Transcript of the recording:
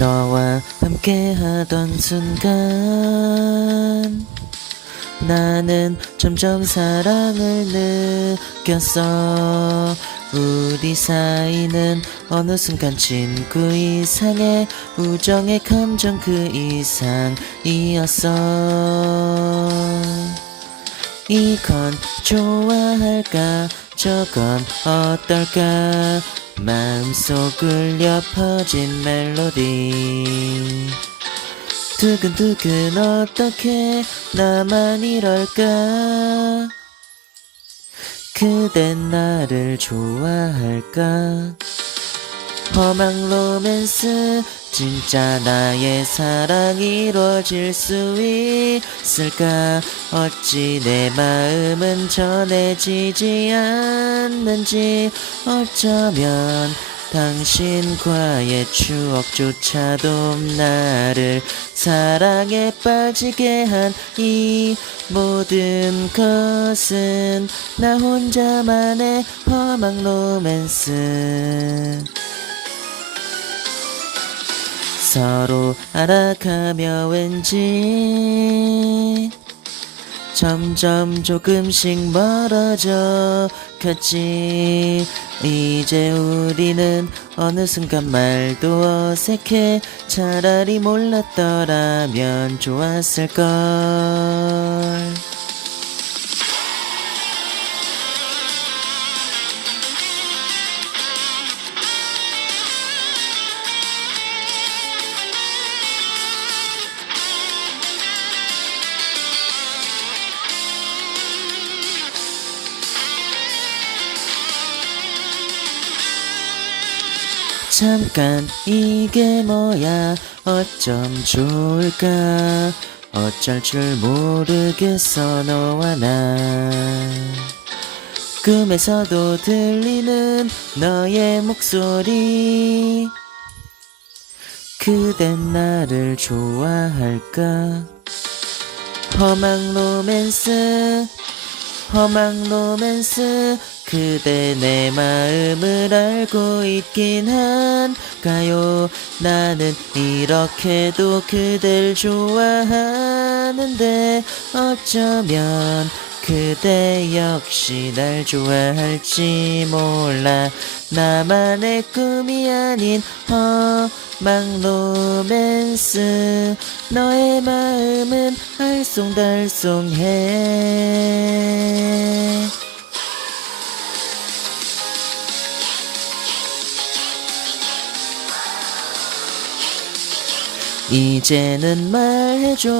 너와 함께하던 순간 나는 점점 사랑을 느꼈어. 우리 사이는 어느 순간 친구 이상의 우정의 감정 그 이상이었어. 이건 좋아할까? 저건 어떨까 마음속을 엿퍼진 멜로디. 두근두근 어떻게 나만 이럴까? 그댄 나를 좋아할까? 허망 로맨스 진짜 나의 사랑이 이루어질 수 있을까? 어찌 내 마음은 전해지지 않는지 어쩌면 당신과의 추억조차도 나를 사랑에 빠지게 한 이 모든 것은 나 혼자만의 허망 로맨스 서로 알아가며 왠지 점점 조금씩 멀어져 갔지. 이제 우리는 어느 순간 말도 어색해. 차라리 몰랐더라면 좋았을걸 잠깐 이게 뭐야? 어쩜 좋을까? 어쩔 줄 모르겠어 너와 나. 꿈에서도 들리는 너의 목소리. 그댄 나를 좋아할까? 허망 로맨스 허망 로맨스 그대 내 마음을 알고 있긴 한가요? 나는 이렇게도 그댈 좋아하는데 어쩌면 그대 역시 날 좋아할지 몰라. 나만의 꿈이 아닌 허망 로맨스. 너의 마음은 알쏭달쏭해 이제는 말해줘